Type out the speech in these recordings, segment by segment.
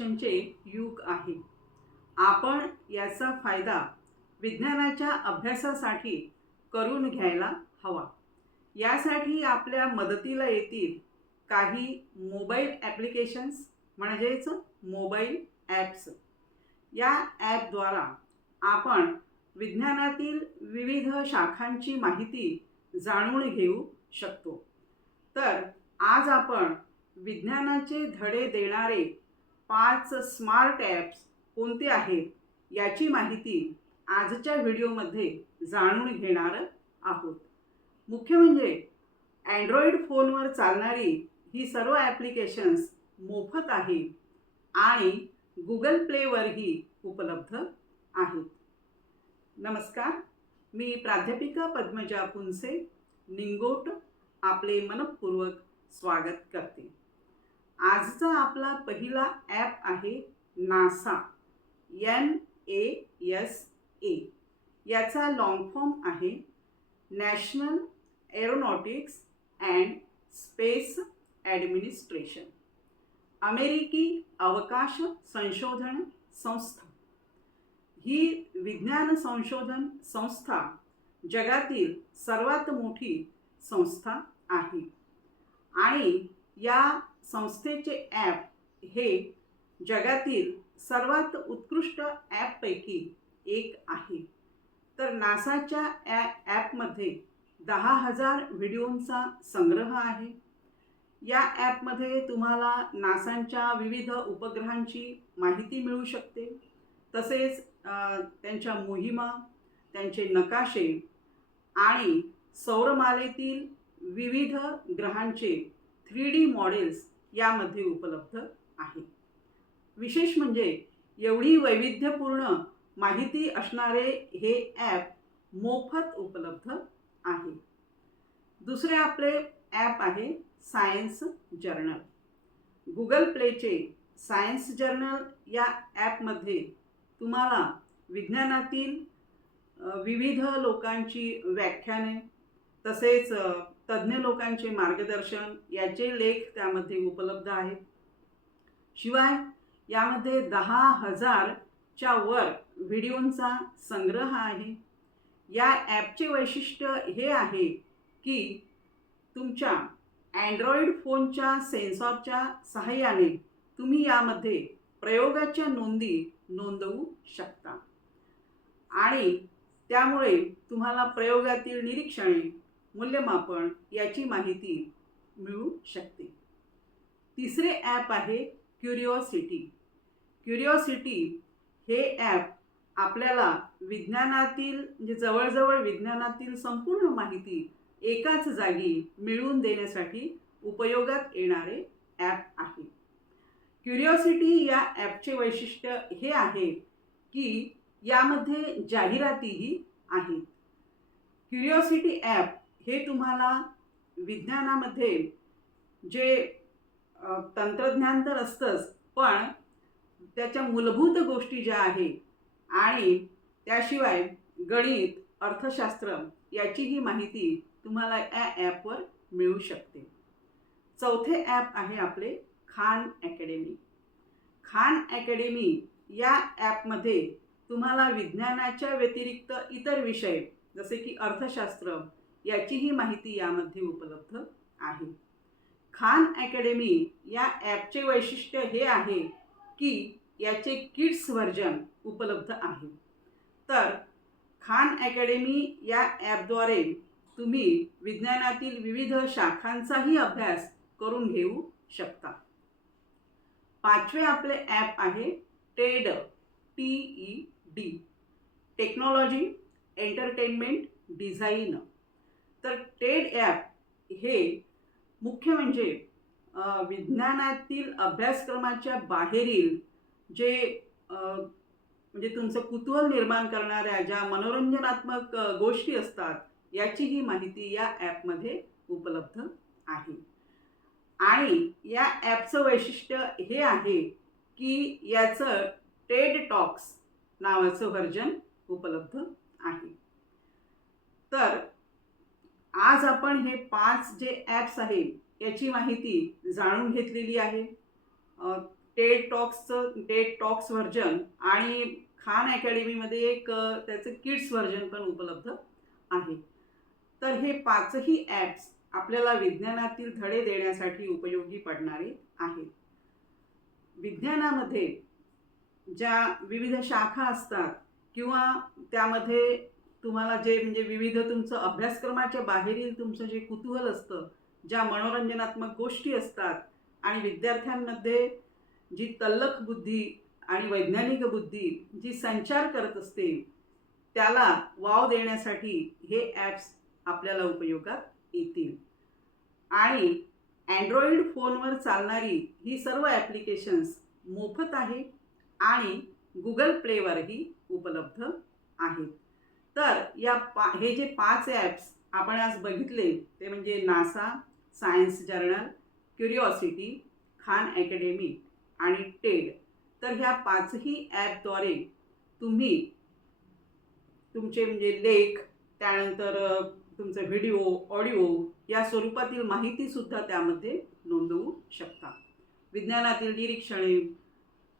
कम्युनिकेशनचे युग आहे. आपण याचा फायदा विज्ञानाच्या अभ्यासासाठी करून घ्यायला हवा. यासाठी आपल्या मदतीला येतील काही मोबाईल ॲप्लिकेशन्स म्हणजेच मोबाईल ॲप्स. या ॲपद्वारा आपण विज्ञानातील विविध शाखांची माहिती जाणून घेऊ शकतो. तर आज आपण विज्ञानाचे धडे देणारे पाच स्मार्ट ॲप्स कोणते आहेत याची माहिती आजच्या व्हिडिओमध्ये जाणून घेणार आहोत. मुख्य म्हणजे अँड्रॉइड फोनवर चालणारी ही सर्व ॲप्लिकेशन्स मोफत आहे आणि गुगल प्लेवरही उपलब्ध आहेत. नमस्कार मी प्राध्यापिका पद्मजा पुंसे निंगोट आपले मनपूर्वक स्वागत करते. आजचा आपला पहिला ॲप आहे NASA N A S A याचा लॉंग फॉर्म आहे National Aeronautics and Space Administration अमेरिकी अवकाश संशोधन संस्था. ही विज्ञान संशोधन संस्था जगातील सर्वात मोठी संस्था आहे. आणि या संस्थेचे ॲप हे जगातील सर्वात उत्कृष्ट ॲपपैकी एक आहे. तर नासाच्या ॲ ॲपमध्ये दहा हजार व्हिडिओंचा संग्रह आहे. या ॲपमध्ये तुम्हाला नासांच्या विविध उपग्रहांची माहिती मिळू शकते. तसेच त्यांच्या मोहिमा त्यांचे नकाशे आणि सौरमालेतील विविध ग्रहांचे थ्री डी मॉडेल्स यामध्ये उपलब्ध आहे. विशेष म्हणजे एवढी वैविध्यपूर्ण माहिती असणारे हे ॲप मोफत उपलब्ध आहे. दुसरे आपले ॲप आहे सायन्स जर्नल. गुगल प्लेचे सायन्स जर्नल या ॲपमध्ये तुम्हाला विज्ञानातील विविध लोकांची व्याख्याने तसेच तज्ज्ञ लोकांचे मार्गदर्शन याचे लेख त्यामध्ये उपलब्ध आहेत. शिवाय यामध्ये दहा हजारच्या वर व्हिडिओंचा संग्रह आहे. या ॲपचे वैशिष्ट्य हे आहे की तुमच्या अँड्रॉइड फोनच्या सेन्सॉरच्या सहाय्याने तुम्ही यामध्ये प्रयोगाच्या नोंदी नोंदवू शकता. आणि त्यामुळे तुम्हाला प्रयोगातील निरीक्षणे मूल्यमापन याची माहिती मिळू शकते. तिसरे ॲप आहे क्युरिओसिटी. क्युरिओसिटी हे ॲप आपल्याला विज्ञानातील म्हणजे जवळजवळ विज्ञानातील संपूर्ण माहिती एकाच जागी मिळवून देण्यासाठी उपयोगात येणारे ॲप आहे. क्युरिओसिटी या ॲपचे वैशिष्ट्य हे आहे की यामध्ये जाहिरातीही आहेत. क्युरिओसिटी ॲप हे तुम्हाला विज्ञानामध्ये जे तंत्रज्ञान तर असतंच पण त्याच्या मूलभूत गोष्टी ज्या आहे आणि त्याशिवाय गणित अर्थशास्त्र याचीही माहिती तुम्हाला या ॲपवर मिळू शकते. चौथे ॲप आहे आपले खान अकॅडमी. खान अकॅडमी या ॲपमध्ये तुम्हाला विज्ञानाच्या व्यतिरिक्त इतर विषय जसे की अर्थशास्त्र याचीही माहिती यामध्ये उपलब्ध आहे. खान अकॅडमी या ॲपचे वैशिष्ट्य हे आहे की याचे किड्स व्हर्जन उपलब्ध आहे. तर खान अकॅडमी या ॲपद्वारे तुम्ही विज्ञानातील विविध शाखांचाही अभ्यास करून घेऊ शकता. पाचवे आपले ॲप आहे TED T E D. Technology entertainment design. तर टेड ॲप हे मुख्य म्हणजे विज्ञानातील अभ्यासक्रमाच्या बाहेरील जे म्हणजे तुमचं कुतूहल निर्माण करणाऱ्या ज्या मनोरंजनात्मक गोष्टी असतात याचीही माहिती या ॲपमध्ये उपलब्ध आहे. आणि या ॲपचं वैशिष्ट्य हे आहे की याचं टेड टॉक्स नावाचं व्हर्जन उपलब्ध आहे. तर आज आपण हे पाच जे ॲप्स आहेत याची माहिती जाणून घेतलेली आहे. टेड टॉक्सचं टेड टॉक्स व्हर्जन आणि खान अकॅडमीमध्ये एक त्याचं किड्स व्हर्जन पण उपलब्ध आहे. तर हे पाचही ॲप्स आपल्याला विज्ञानातील धडे देण्यासाठी उपयोगी पडणारे आहेत. विज्ञानामध्ये ज्या विविध शाखा असतात किंवा त्यामध्ये तुम्हाला जे म्हणजे विविध तुमचं अभ्यासक्रमाच्या बाहेरील तुमचं जे कुतूहल असतं ज्या मनोरंजनात्मक गोष्टी असतात आणि विद्यार्थ्यांमध्ये जी तल्लख बुद्धी आणि वैज्ञानिक बुद्धी जी संचार करत असते त्याला वाव देण्यासाठी हे ॲप्स आपल्याला उपयोगात येतील. आणि अँड्रॉइड फोनवर चालणारी ही सर्व ॲप्लिकेशन्स मोफत आहे आणि गुगल प्लेवरही उपलब्ध आहेत. तर या पा हे जे पाच ॲप्स आपण आज बघितले ते म्हणजे NASA science journal curiosity Khan academy आणि टेड तर ह्या पाचही ॲपद्वारे तुम्ही तुमचे म्हणजे लेख त्यानंतर तुमचे तुमचं व्हिडिओ ऑडिओ या स्वरूपातील माहितीसुद्धा त्यामध्ये नोंदवू शकता. विज्ञानातील निरीक्षणे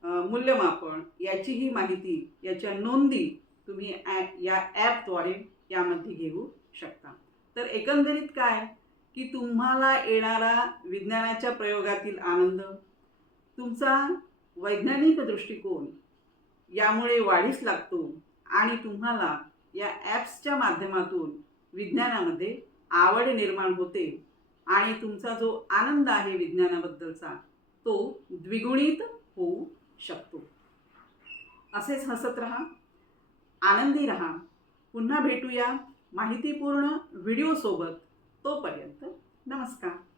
मूल्यमापन याचीही माहिती याच्या नोंदी तुम्ही ॲ या ॲपद्वारे यामध्ये घेऊ शकता. तर एकंदरीत काय? की तुम्हाला येणारा विज्ञानाच्या प्रयोगातील आनंद तुमचा वैज्ञानिक दृष्टिकोन यामुळे वाढीस लागतो आणि तुम्हाला या ॲप्सच्या माध्यमातून विज्ञानामध्ये आवड निर्माण होते आणि तुमचा जो आनंद आहे विज्ञानाबद्दलचा तो द्विगुणित होऊ शकतो. असेच हसत राहा. आनंदी रहा. पुन्हा भेटूया माहितीपूर्ण व्हिडिओसोबत. तोपर्यंत नमस्कार.